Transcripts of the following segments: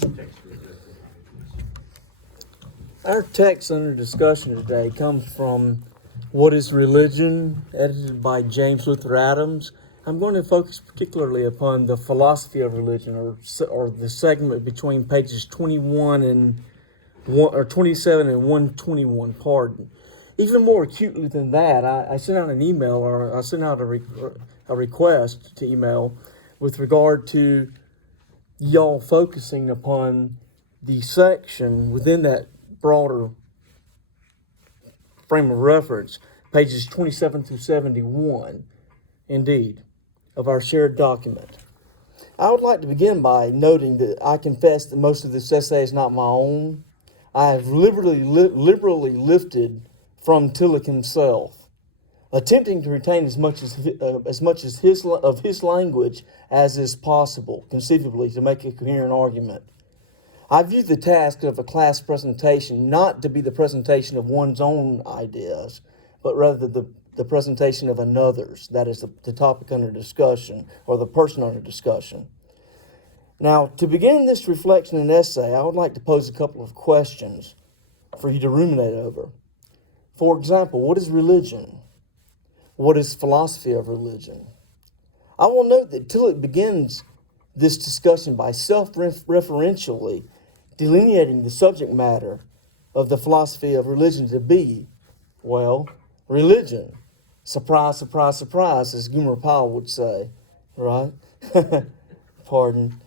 the text for this. Our text under discussion today comes from What is Religion, edited by James Luther Adams. I'm going to focus particularly upon the philosophy of religion, or the segment between pages 21 and 27 and 121. Pardon. Even more acutely than that, I sent out an email, or I sent out a request to email with regard to y'all focusing upon the section within that broader frame of reference, pages 27 through 71, indeed, of our shared document. I would like to begin by noting that I confess that most of this essay is not my own. I have liberally lifted from Tillich himself, attempting to retain as much of his language as is possible, conceivably, to make a coherent argument. I view the task of a class presentation not to be the presentation of one's own ideas, but rather the presentation of another's. That is the topic under discussion, or the person under discussion. Now, to begin this reflection and essay, I would like to pose a couple of questions for you to ruminate over. For example, what is religion? What is philosophy of religion? I will note that Tillich begins this discussion by self-referentially delineating the subject matter of the philosophy of religion to be, well, religion. Surprise, surprise, surprise, as Gomer Pyle would say, right? Pardon.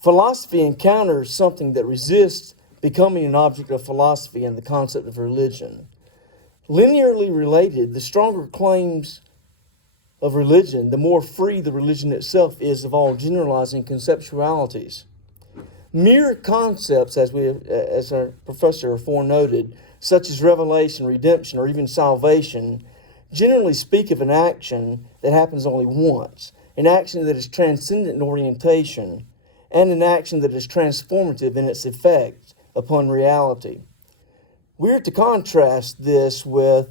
Philosophy encounters something that resists becoming an object of philosophy and the concept of religion. Linearly related, the stronger claims of religion, the more free the religion itself is of all generalizing conceptualities. Mere concepts, as our professor forenoted, such as revelation, redemption, or even salvation, generally speak of an action that happens only once, an action that is transcendent in orientation, and an action that is transformative in its effect upon reality. We are to contrast this with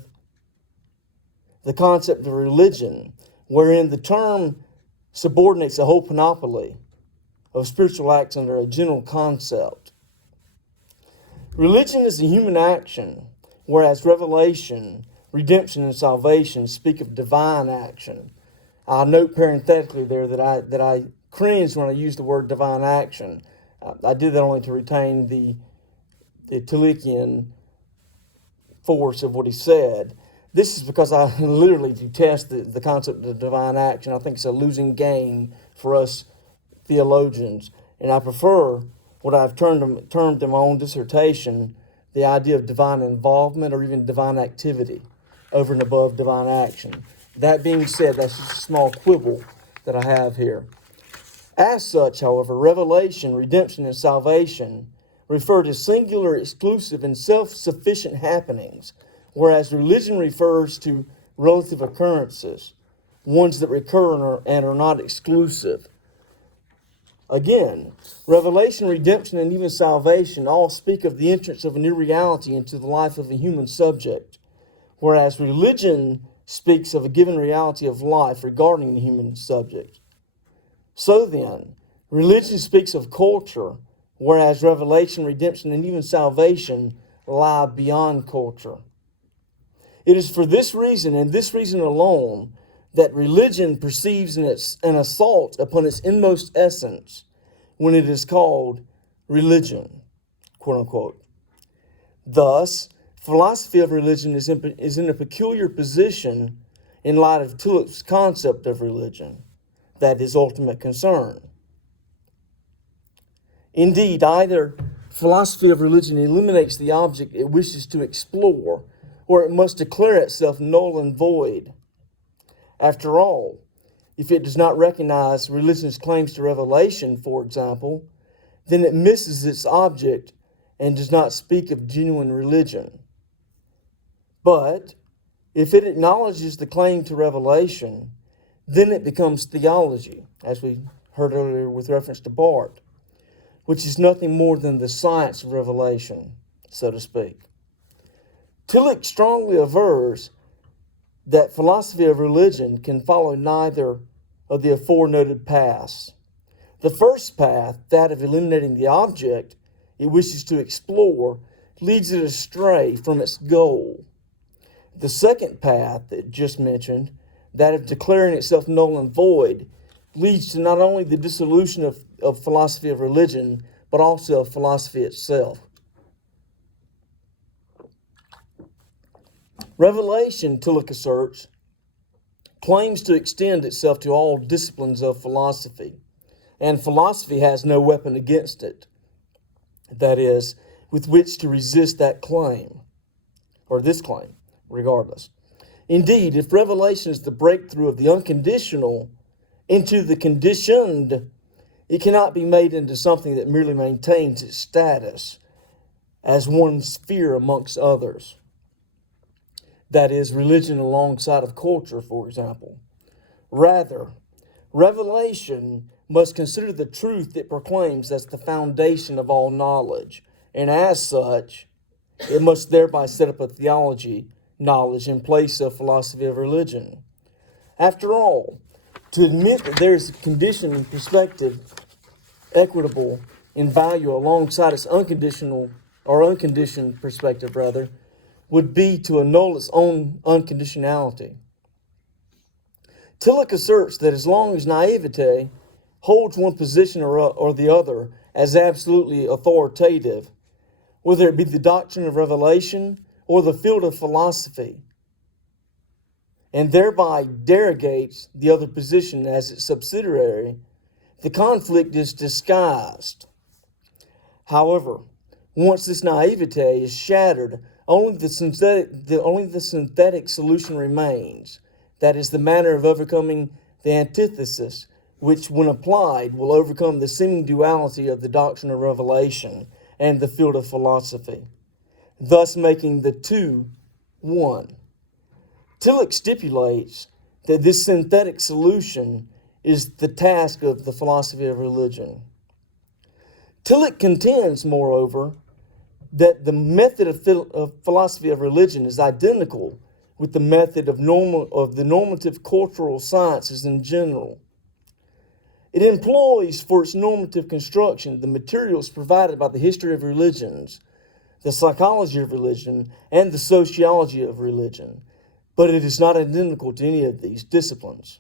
the concept of religion, wherein the term subordinates a whole panoply of spiritual acts under a general concept. Religion is a human action, whereas revelation, redemption, and salvation speak of divine action. I'll note parenthetically there that I cringed when I used the word divine action. I did that only to retain the Tillichian force of what he said. This is because I literally detest the concept of divine action. I think it's a losing game for us theologians, and I prefer what I've termed in my own dissertation, the idea of divine involvement or even divine activity over and above divine action. That being said, that's just a small quibble that I have here. As such, however, revelation, redemption, and salvation refer to singular, exclusive, and self-sufficient happenings, whereas religion refers to relative occurrences, ones that recur and are not exclusive. Again, revelation, redemption, and even salvation all speak of the entrance of a new reality into the life of a human subject, whereas religion speaks of a given reality of life regarding the human subject. So then, religion speaks of culture, whereas revelation, redemption, and even salvation lie beyond culture. It is for this reason, and this reason alone, that religion perceives an assault upon its inmost essence when it is called religion, quote unquote. Thus, philosophy of religion is in a peculiar position in light of Tillich's concept of religion, that is ultimate concern. Indeed, either philosophy of religion eliminates the object it wishes to explore, or it must declare itself null and void. After all, if it does not recognize religion's claims to revelation, for example, then it misses its object and does not speak of genuine religion. But if it acknowledges the claim to revelation, then it becomes theology, as we heard earlier with reference to Barth, which is nothing more than the science of revelation, so to speak. Tillich strongly avers that philosophy of religion can follow neither of the aforenoted paths. The first path, that of eliminating the object it wishes to explore, leads it astray from its goal. The second path that just mentioned, that of declaring itself null and void, leads to not only the dissolution of philosophy of religion, but also of philosophy itself. Revelation, Tillich asserts, claims to extend itself to all disciplines of philosophy, and philosophy has no weapon against it, that is, with which to resist that claim, or this claim, regardless. Indeed, if revelation is the breakthrough of the unconditional into the conditioned, it cannot be made into something that merely maintains its status as one sphere amongst others. That is, religion alongside of culture, for example. Rather, revelation must consider the truth it proclaims as the foundation of all knowledge, and as such, it must thereby set up a theology knowledge in place of philosophy of religion. After all, to admit that there is a conditioned and perspective equitable in value alongside its unconditional or unconditioned perspective, rather, would be to annul its own unconditionality. Tillich asserts that as long as naivete holds one position or the other as absolutely authoritative, whether it be the doctrine of revelation or the field of philosophy, and thereby derogates the other position as its subsidiary, the conflict is disguised. However, once this naivete is shattered, only the synthetic solution remains. That is the manner of overcoming the antithesis, which, when applied, will overcome the seeming duality of the doctrine of revelation and the field of philosophy, thus making the two one. Tillich stipulates that this synthetic solution is the task of the philosophy of religion. Tillich contends, moreover, that the method of philosophy of religion is identical with the method of the normative cultural sciences in general. It employs for its normative construction the materials provided by the history of religions, the psychology of religion, and the sociology of religion, but it is not identical to any of these disciplines.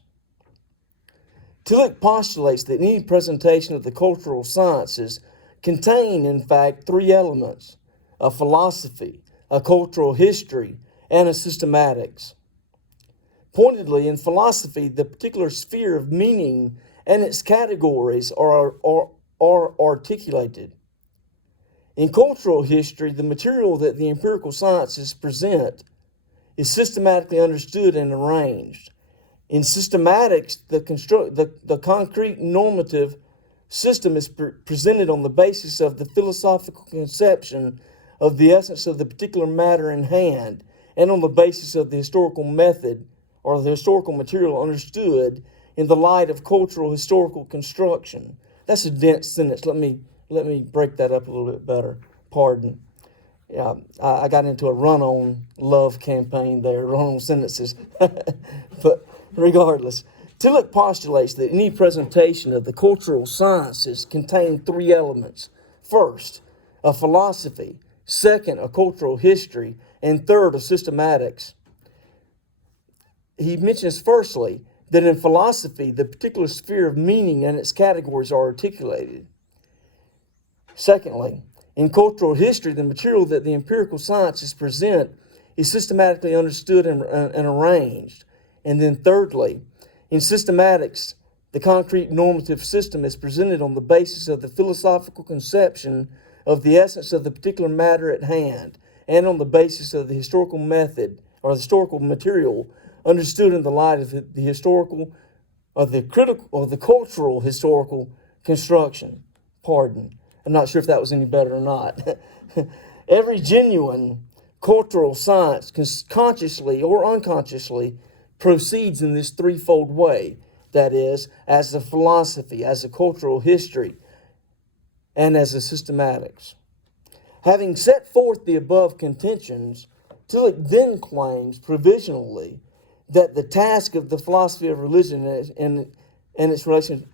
Tillich postulates that any presentation of the cultural sciences contain, in fact, three elements: a philosophy, a cultural history, and a systematics. Pointedly, in philosophy, the particular sphere of meaning and its categories are articulated. In cultural history, the material that the empirical sciences present is systematically understood and arranged. In systematics, the concrete normative system is presented on the basis of the philosophical conception of the essence of the particular matter in hand, and on the basis of the historical method or the historical material understood in the light of cultural historical construction. That's a dense sentence. Let me break that up a little bit better. Pardon. Yeah, I got into a run-on love campaign there, run-on sentences. But regardless, Tillich postulates that any presentation of the cultural sciences contain three elements. First, a philosophy. Second, a cultural history. And third, a systematics. He mentions firstly that in philosophy, the particular sphere of meaning and its categories are articulated. Secondly, in cultural history, the material that the empirical sciences present is systematically understood and arranged. And then thirdly, in systematics, the concrete normative system is presented on the basis of the philosophical conception of the essence of the particular matter at hand, and on the basis of the historical method or the historical material understood in the light of the historical or the critical or the cultural historical construction. Pardon. I'm not sure if that was any better or not. Every genuine cultural science, consciously or unconsciously, proceeds in this threefold way. That is, as a philosophy, as a cultural history, and as a systematics. Having set forth the above contentions, Tillich then claims provisionally that the task of the philosophy of religion and its relation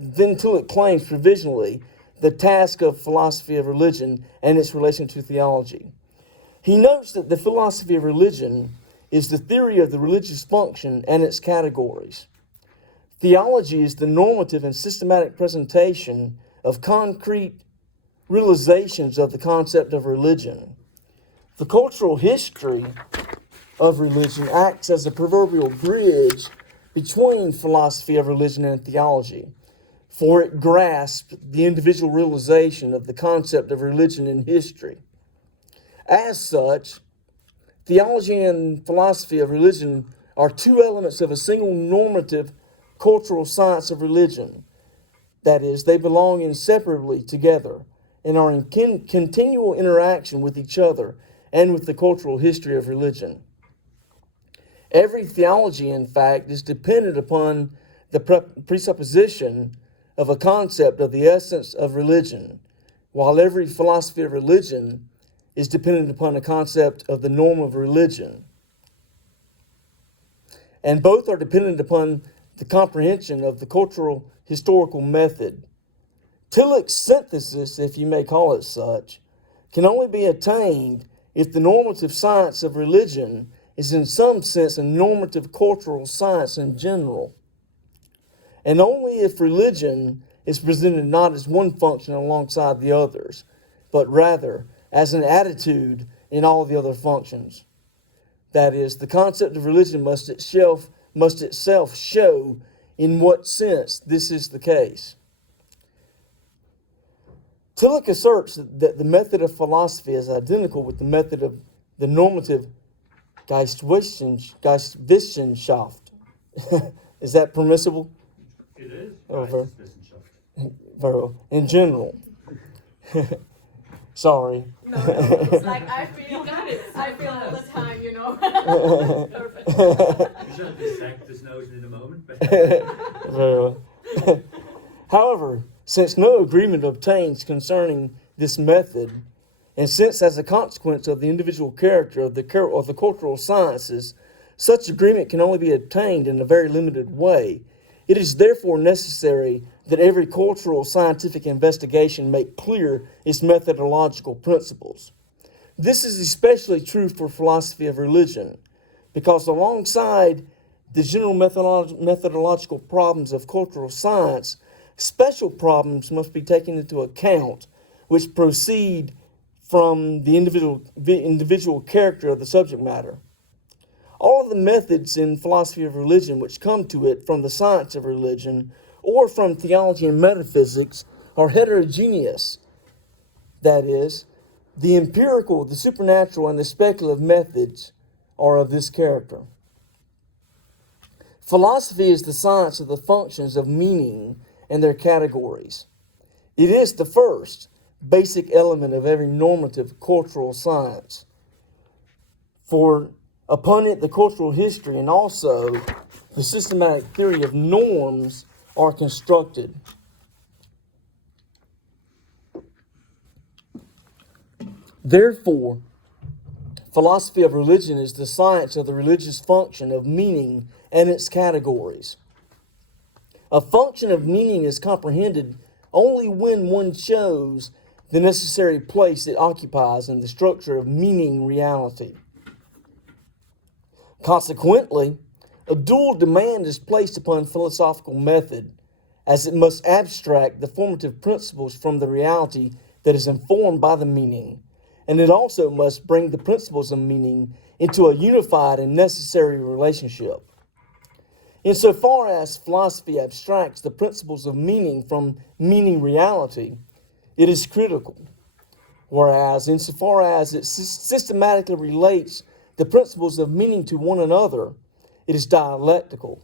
then Tillich claims provisionally the task of philosophy of religion and its relation to theology. He notes that the philosophy of religion is the theory of the religious function and its categories. Theology is the normative and systematic presentation of concrete realizations of the concept of religion. The cultural history of religion acts as a proverbial bridge between philosophy of religion and theology, for it grasps the individual realization of the concept of religion in history. As such, theology and philosophy of religion are two elements of a single normative cultural science of religion. That is, they belong inseparably together and are in continual interaction with each other and with the cultural history of religion. Every theology, in fact, is dependent upon the presupposition of a concept of the essence of religion, while every philosophy of religion is dependent upon a concept of the norm of religion. And both are dependent upon the comprehension of the cultural historical method. Tillich's synthesis, if you may call it such, can only be attained if the normative science of religion is in some sense a normative cultural science in general, and only if religion is presented not as one function alongside the others, but rather as an attitude in all the other functions. That is, the concept of religion must itself show in what sense this is the case. Tillich asserts that the method of philosophy is identical with the method of the normative Geistwissenschaft. Is that permissible? It is. Geistwissenschaft. Very well. In general. Sorry. No, it's like I feel all the time, you know. Perfect. You shall dissect this notion in a moment. Very well. However, since no agreement obtains concerning this method, and since as a consequence of the individual character of the cultural sciences, such agreement can only be obtained in a very limited way, it is therefore necessary that every cultural scientific investigation make clear its methodological principles. This is especially true for philosophy of religion, because alongside the general methodological problems of cultural science, special problems must be taken into account which proceed from the individual character of the subject matter. All of the methods in philosophy of religion which come to it from the science of religion or from theology and metaphysics are heterogeneous. That is, the empirical, the supernatural, and the speculative methods are of this character. Philosophy is the science of the functions of meaning and their categories. It is the first basic element of every normative cultural science. For upon it, the cultural history and also the systematic theory of norms are constructed. Therefore, philosophy of religion is the science of the religious function of meaning and its categories. A function of meaning is comprehended only when one shows the necessary place it occupies in the structure of meaning reality. Consequently, a dual demand is placed upon philosophical method, as it must abstract the formative principles from the reality that is informed by the meaning, and it also must bring the principles of meaning into a unified and necessary relationship. Insofar as philosophy abstracts the principles of meaning from meaning reality, it is critical, whereas insofar as it systematically relates the principles of meaning to one another, it is dialectical.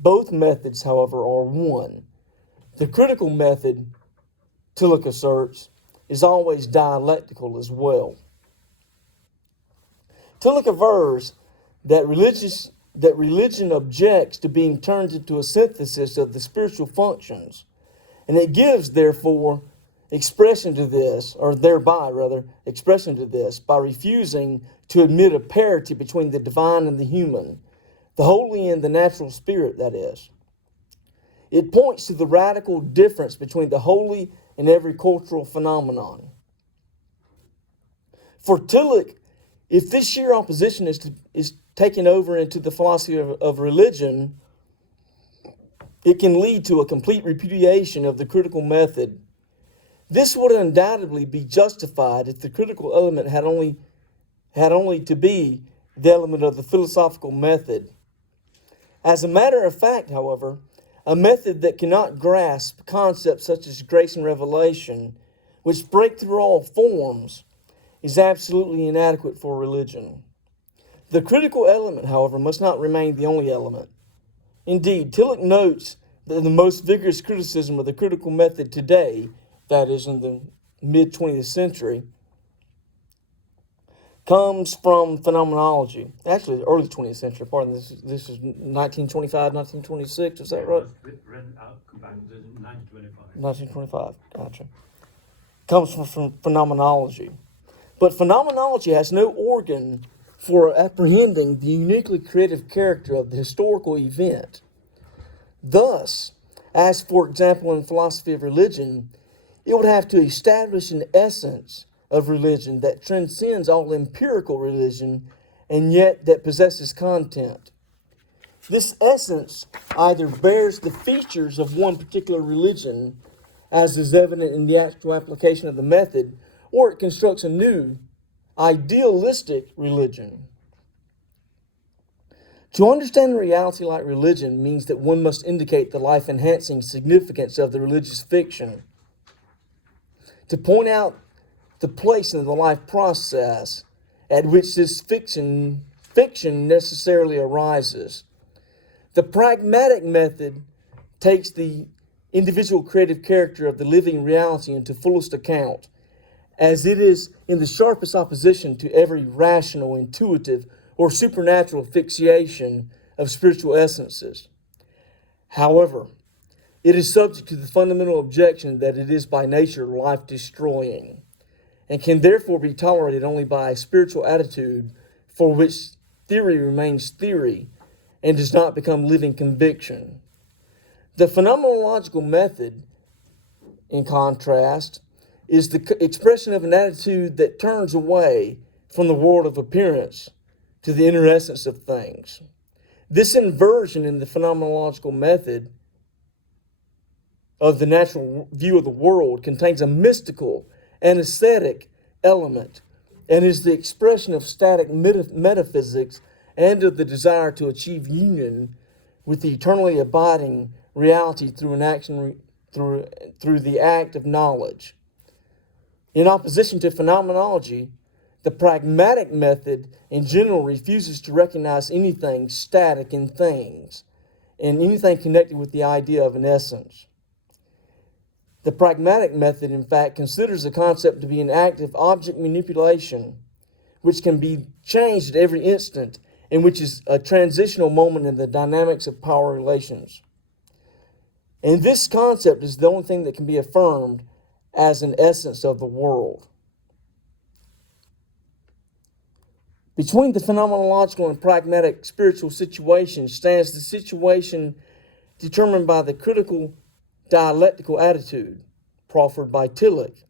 Both methods, however, are one. The critical method, Tillich asserts, is always dialectical as well. Tillich avers that religion objects to being turned into a synthesis of the spiritual functions, and it gives, therefore, expression to this by refusing to admit a parity between the divine and the human, the holy and the natural spirit, that is. It points to the radical difference between the holy and every cultural phenomenon. For Tillich, if this sheer opposition is taken over into the philosophy of religion, it can lead to a complete repudiation of the critical method. This would undoubtedly be justified if the critical element had only to be the element of the philosophical method. As a matter of fact, however, a method that cannot grasp concepts such as grace and revelation, which break through all forms, is absolutely inadequate for religion. The critical element, however, must not remain the only element. Indeed, Tillich notes that the most vigorous criticism of the critical method today, that is in the mid-20th century, comes from phenomenology. Actually, the early 20th century, pardon, this is 1925, 1926, is that right? Written out, combined in 1925. 1925, gotcha. Comes from phenomenology. But phenomenology has no organ for apprehending the uniquely creative character of the historical event. Thus, as for example in philosophy of religion, it would have to establish an essence of religion that transcends all empirical religion and yet that possesses content. This essence either bears the features of one particular religion, as is evident in the actual application of the method, or it constructs a new, idealistic religion. To understand a reality like religion means that one must indicate the life-enhancing significance of the religious fiction. To point out the place in the life process at which this fiction necessarily arises. The pragmatic method takes the individual creative character of the living reality into fullest account, as it is in the sharpest opposition to every rational, intuitive, or supernatural fixation of spiritual essences. However, it is subject to the fundamental objection that it is by nature life-destroying, and can therefore be tolerated only by a spiritual attitude for which theory remains theory and does not become living conviction. The phenomenological method, in contrast, is the expression of an attitude that turns away from the world of appearance to the inner essence of things. This inversion in the phenomenological method of the natural view of the world contains a mystical and aesthetic element and is the expression of static metaphysics and of the desire to achieve union with the eternally abiding reality through an action through the act of knowledge. In opposition to phenomenology, the pragmatic method in general refuses to recognize anything static in things and anything connected with the idea of an essence. The pragmatic method, in fact, considers the concept to be an active object manipulation, which can be changed at every instant and which is a transitional moment in the dynamics of power relations. And this concept is the only thing that can be affirmed as an essence of the world. Between the phenomenological and pragmatic spiritual situation stands the situation determined by the critical dialectical attitude proffered by Tillich,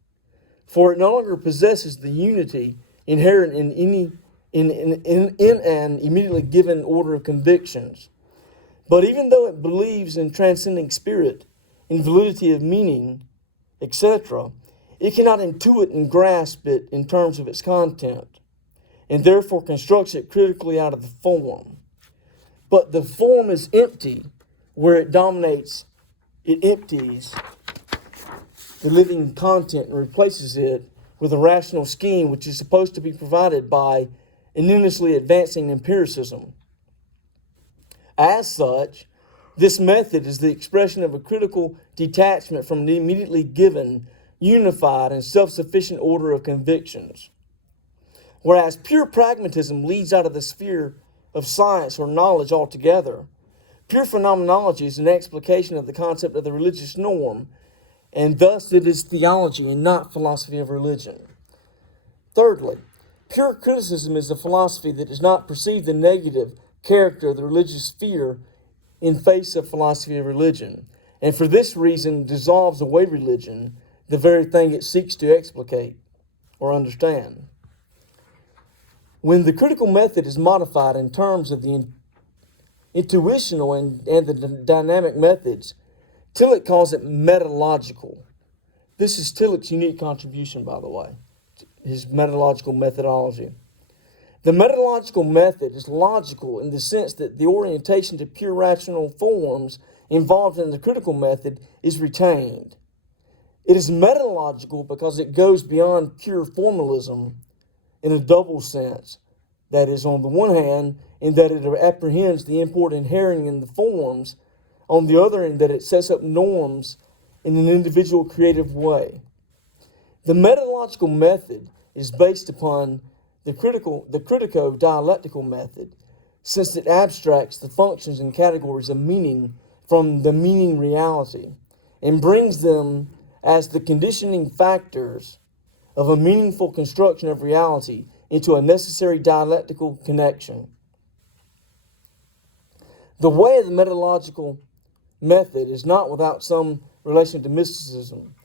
for it no longer possesses the unity inherent in an immediately given order of convictions. But even though it believes in transcending spirit, in validity of meaning, etc., it cannot intuit and grasp it in terms of its content, and therefore constructs it critically out of the form. But the form is empty where it dominates. It empties the living content and replaces it with a rational scheme which is supposed to be provided by an endlessly advancing empiricism. As such, this method is the expression of a critical detachment from the immediately given, unified, and self-sufficient order of convictions. Whereas pure pragmatism leads out of the sphere of science or knowledge altogether, pure phenomenology is an explication of the concept of the religious norm, and thus it is theology and not philosophy of religion. Thirdly, pure criticism is a philosophy that does not perceive the negative character of the religious sphere in face of philosophy of religion, and for this reason dissolves away religion, the very thing it seeks to explicate or understand. When the critical method is modified in terms of the intuitional and the dynamic methods, Tillich calls it metalogical. This is Tillich's unique contribution, by the way, his metalogical methodology. The metalogical method is logical in the sense that the orientation to pure rational forms involved in the critical method is retained. It is metalogical because it goes beyond pure formalism in a double sense. That is, on the one hand, in that it apprehends the import inherent in the forms, on the other hand, that it sets up norms in an individual creative way. The metalogical method is based upon the critico-dialectical method, since it abstracts the functions and categories of meaning from the meaning reality and brings them as the conditioning factors of a meaningful construction of reality into a necessary dialectical connection. The way of the metalogical method is not without some relation to mysticism,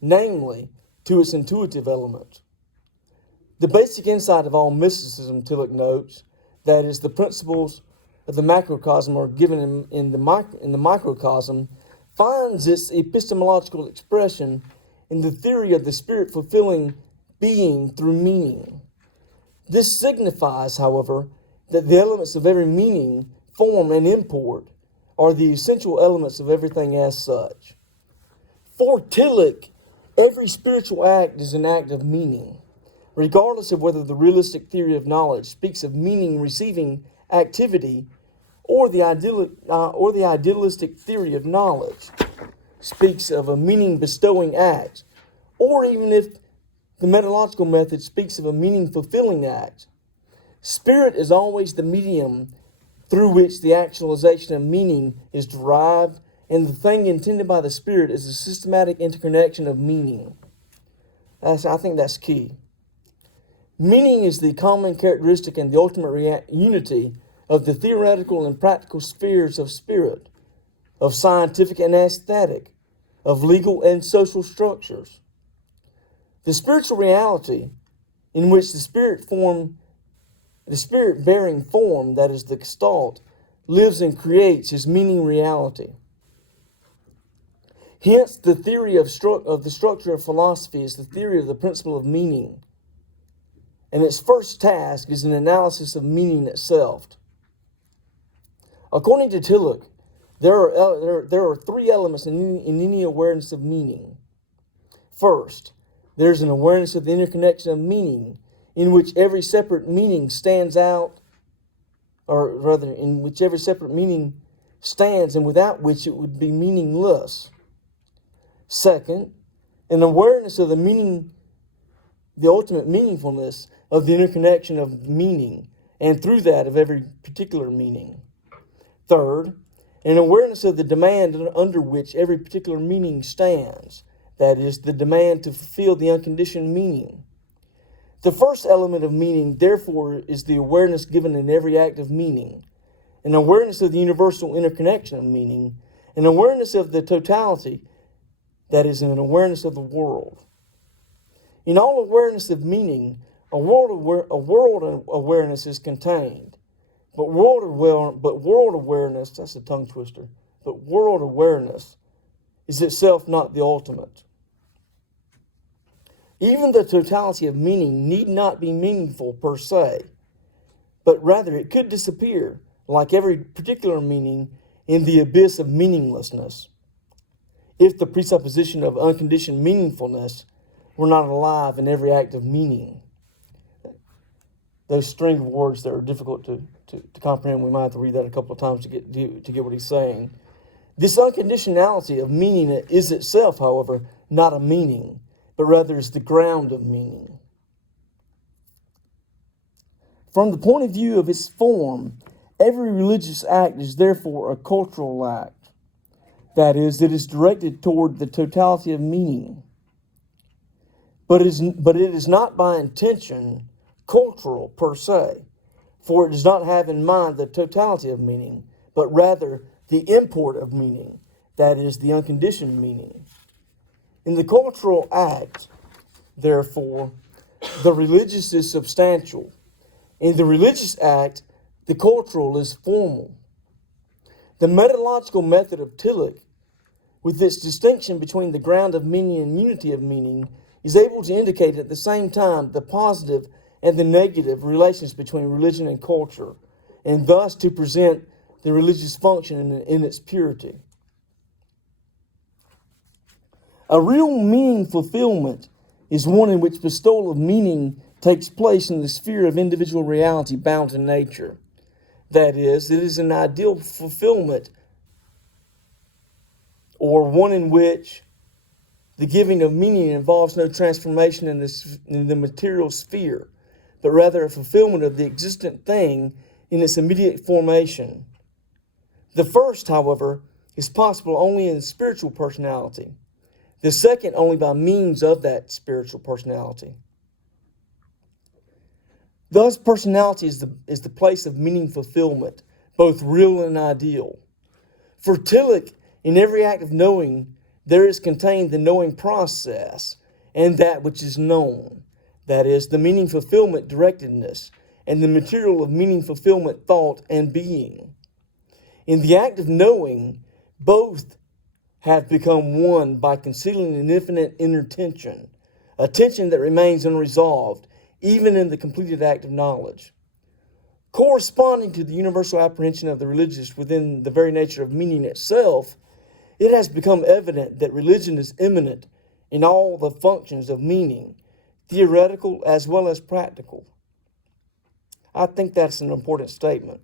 namely to its intuitive element. The basic insight of all mysticism, Tillich notes, that is, the principles of the macrocosm are given in the microcosm, finds its epistemological expression in the theory of the spirit fulfilling being through meaning. This signifies, however, that the elements of every meaning, form, and import are the essential elements of everything as such. For Tillich, every spiritual act is an act of meaning, regardless of whether the realistic theory of knowledge speaks of meaning-receiving activity or the idealistic theory of knowledge speaks of a meaning-bestowing act, or even if the metalogical method speaks of a meaning-fulfilling act. Spirit is always the medium through which the actualization of meaning is derived, and the thing intended by the Spirit is a systematic interconnection of meaning. I think that's key. Meaning is the common characteristic and the ultimate unity of the theoretical and practical spheres of spirit, of scientific and aesthetic, of legal and social structures. The spiritual reality in which the spirit-bearing form, that is the gestalt, lives and creates is meaning reality. Hence, the theory of the structure of philosophy is the theory of the principle of meaning, and its first task is an analysis of meaning itself. According to Tillich, there are three elements in any awareness of meaning. First, there's an awareness of the interconnection of meaning, in which every separate meaning stands out, or rather, in which every separate meaning stands, and without which it would be meaningless. Second, an awareness of the meaning, the ultimate meaningfulness of the interconnection of meaning, and through that of every particular meaning. Third, an awareness of the demand under which every particular meaning stands, that is, the demand to fulfill the unconditioned meaning. The first element of meaning, therefore, is the awareness given in every act of meaning, an awareness of the universal interconnection of meaning, an awareness of the totality, that is, an awareness of the world. In all awareness of meaning, a world awareness is contained, but world awareness, that's a tongue twister, but world awareness is itself not the ultimate. Even the totality of meaning need not be meaningful per se, but rather it could disappear, like every particular meaning, in the abyss of meaninglessness, if the presupposition of unconditioned meaningfulness were not alive in every act of meaning. Those string of words that are difficult to comprehend, we might have to read that a couple of times to get what he's saying. This unconditionality of meaning is itself, however, not a meaning, but rather is the ground of meaning. From the point of view of its form, every religious act is therefore a cultural act. That is, it is directed toward the totality of meaning. But it is not by intention cultural per se, for it does not have in mind the totality of meaning, but rather the import of meaning, that is, the unconditioned meaning. In the cultural act, therefore, the religious is substantial. In the religious act, the cultural is formal. The methodological method of Tillich, with its distinction between the ground of meaning and unity of meaning, is able to indicate at the same time the positive and the negative relations between religion and culture, and thus to present the religious function in its purity. A real meaning fulfillment is one in which bestowal of meaning takes place in the sphere of individual reality bound to nature. That is, it is an ideal fulfillment, or one in which the giving of meaning involves no transformation in the material sphere, but rather a fulfillment of the existent thing in its immediate formation. The first, however, is possible only in the spiritual personality. The second only by means of that spiritual personality. Thus, personality is the place of meaning fulfillment, both real and ideal. For Tillich, in every act of knowing, there is contained the knowing process and that which is known, that is, the meaning fulfillment directedness and the material of meaning fulfillment thought and being. In the act of knowing, both have become one by concealing an infinite inner tension, a tension that remains unresolved even in the completed act of knowledge. Corresponding to the universal apprehension of the religious within the very nature of meaning itself, it has become evident that religion is immanent in all the functions of meaning, theoretical as well as practical. I think that's an important statement.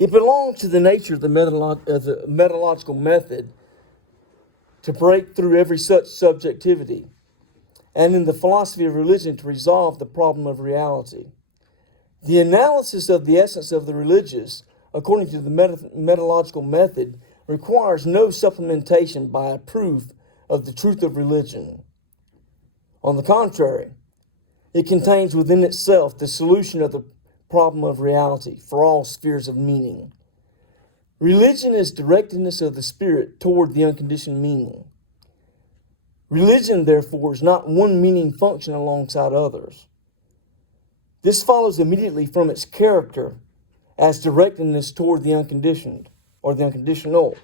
It belongs to the nature of the methodological method to break through every such subjectivity, and in the philosophy of religion to resolve the problem of reality. The analysis of the essence of the religious, according to the methodological method, requires no supplementation by a proof of the truth of religion. On the contrary, it contains within itself the solution of the problem of reality for all spheres of meaning. Religion is directedness of the spirit toward the unconditioned meaning. Religion, therefore, is not one meaning function alongside others. This follows immediately from its character as directedness toward the unconditioned, or the unconditional.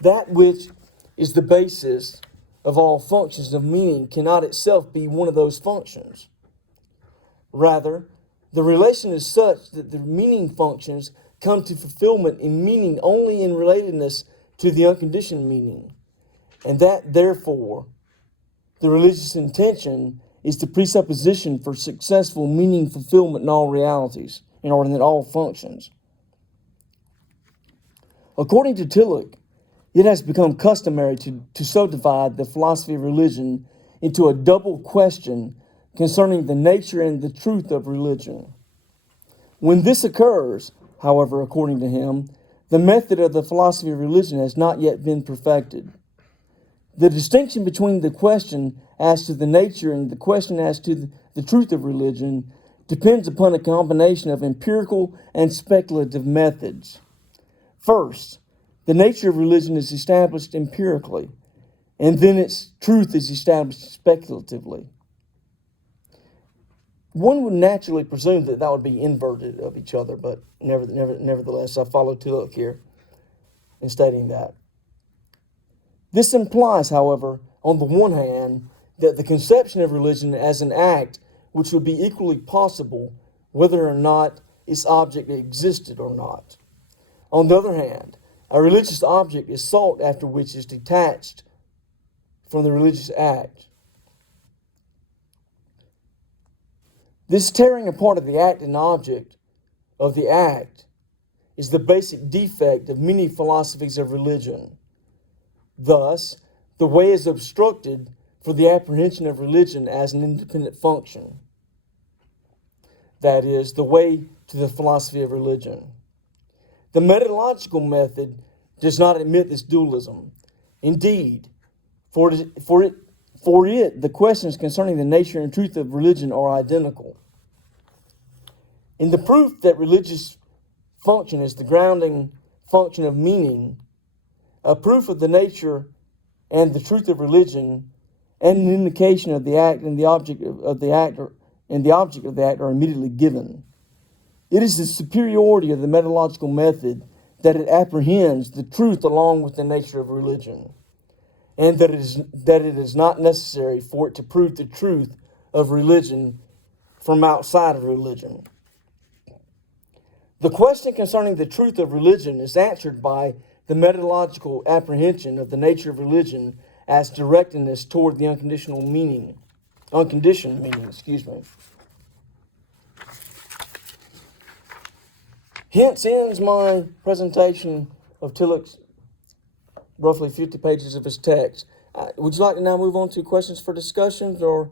That which is the basis of all functions of meaning cannot itself be one of those functions. Rather, the relation is such that the meaning functions come to fulfillment in meaning only in relatedness to the unconditioned meaning, and that, therefore, the religious intention is the presupposition for successful meaning fulfillment in all realities, in all functions. According to Tillich, it has become customary to subdivide the philosophy of religion into a double question concerning the nature and the truth of religion. When this occurs, however, according to him, the method of the philosophy of religion has not yet been perfected. The distinction between the question as to the nature and the question as to the truth of religion depends upon a combination of empirical and speculative methods. First, the nature of religion is established empirically, and then its truth is established speculatively. One would naturally presume that would be inverted of each other, but nevertheless, I follow Tillich here in stating that. This implies, however, on the one hand, that the conception of religion as an act which would be equally possible whether or not its object existed or not. On the other hand, a religious object is sought after which is detached from the religious act. This tearing apart of the act and object of the act is the basic defect of many philosophies of religion. Thus, the way is obstructed for the apprehension of religion as an independent function. That is, the way to the philosophy of religion. The methodological method does not admit this dualism. Indeed, for it, the questions concerning the nature and truth of religion are identical. In the proof that religious function is the grounding function of meaning, a proof of the nature and the truth of religion, and an indication of the act and the object of the act are immediately given. It is the superiority of the methodological method that it apprehends the truth along with the nature of religion, and that it is not necessary for it to prove the truth of religion from outside of religion. The question concerning the truth of religion is answered by the methodological apprehension of the nature of religion as directedness toward the unconditioned meaning. Hence ends my presentation of Tillich's roughly 50 pages of his text. Would you like to now move on to questions for discussions, or?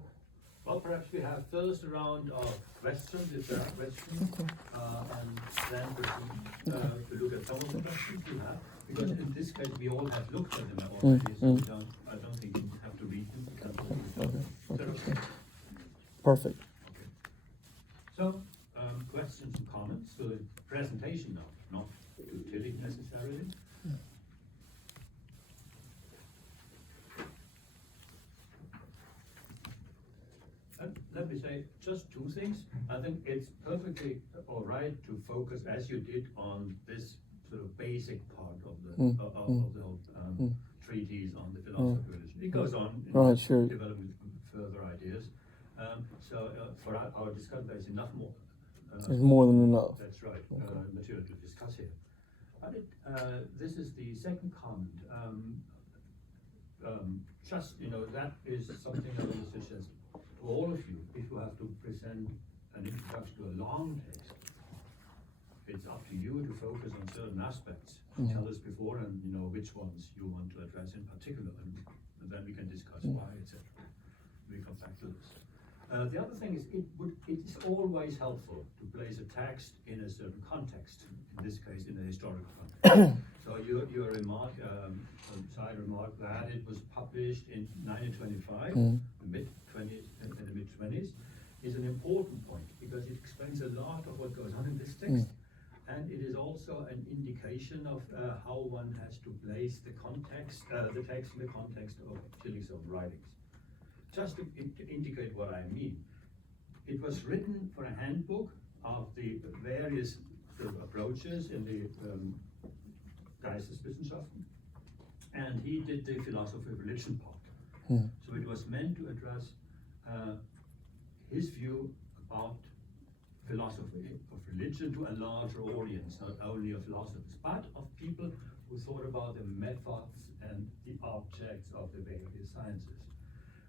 Well, perhaps we have first a round of questions, if there are questions, and then to look at some of the questions you have. Because in this case, we all have looked at them already, so I don't think you have to read them. Okay. Perfect. Okay. So, questions and comments to the presentation now, not to Tillich necessarily. Let me say just two things. I think it's perfectly all right to focus, as you did, on this sort of basic part of the whole treatise on the philosophy of religion. It goes on in developing further ideas. So for our discussion, there is enough more. There's more than enough. That's right. Material to discuss here. But this is the second comment. That is something I want to suggest to all of you. If you have to present an introduction to a long text, it's up to you to focus on certain aspects. Tell us before, and which ones you want to address in particular, and then we can discuss why, etc. We come back to this. The other thing is, it is always helpful to place a text in a certain context. In this case, in a historical context. So your remark, side remark that it was published in 1925, in the mid-20s, is an important point because it explains a lot of what goes on in this text. And it is also an indication of how one has to place the text in the context of Tillich's own writings. Just to indicate what I mean, it was written for a handbook of the various sort of approaches in the Geisteswissenschaften, and he did the philosophy of religion part. So it was meant to address his view about philosophy of religion to a larger audience, not only of philosophers, but of people who thought about the methods and the objects of the various sciences.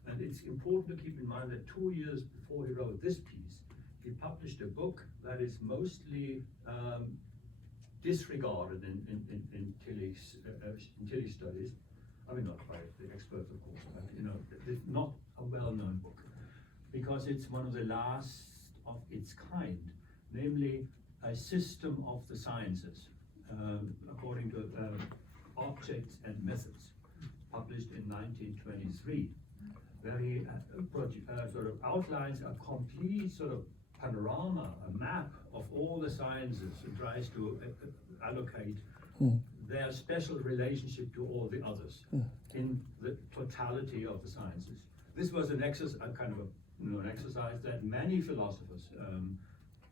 And it's important to keep in mind that 2 years before he wrote this piece, he published a book that is mostly disregarded in Tillich's studies. I mean, not by the experts, of course, but it's not a well-known book because it's one of the last of its kind, namely a system of the sciences according to objects and methods, published in 1923. Where he sort of outlines a complete sort of panorama, a map of all the sciences, and tries to allocate their special relationship to all the others in the totality of the sciences. This was an exercise, an exercise that many philosophers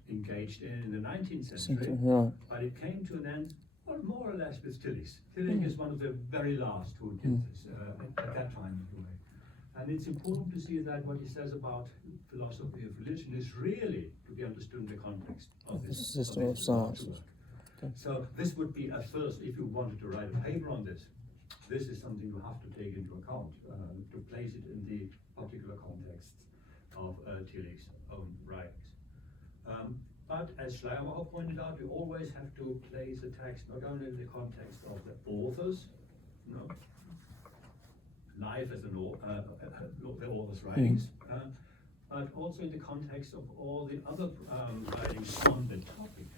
engaged in the 19th century, but it came to an end, well, more or less with Tillich. Tillich is one of the very last who did this at that time, anyway. And it's important to see that what he says about philosophy of religion is really to be understood in the context of this system of science. Okay. So this would be a first, if you wanted to write a paper on this, this is something you have to take into account to place it in the particular context of Tillich's own writings. But as Schleiermacher pointed out, we always have to place a text not only in the context of the authors, life as the author's writings, but also in the context of all the other writings on the topic.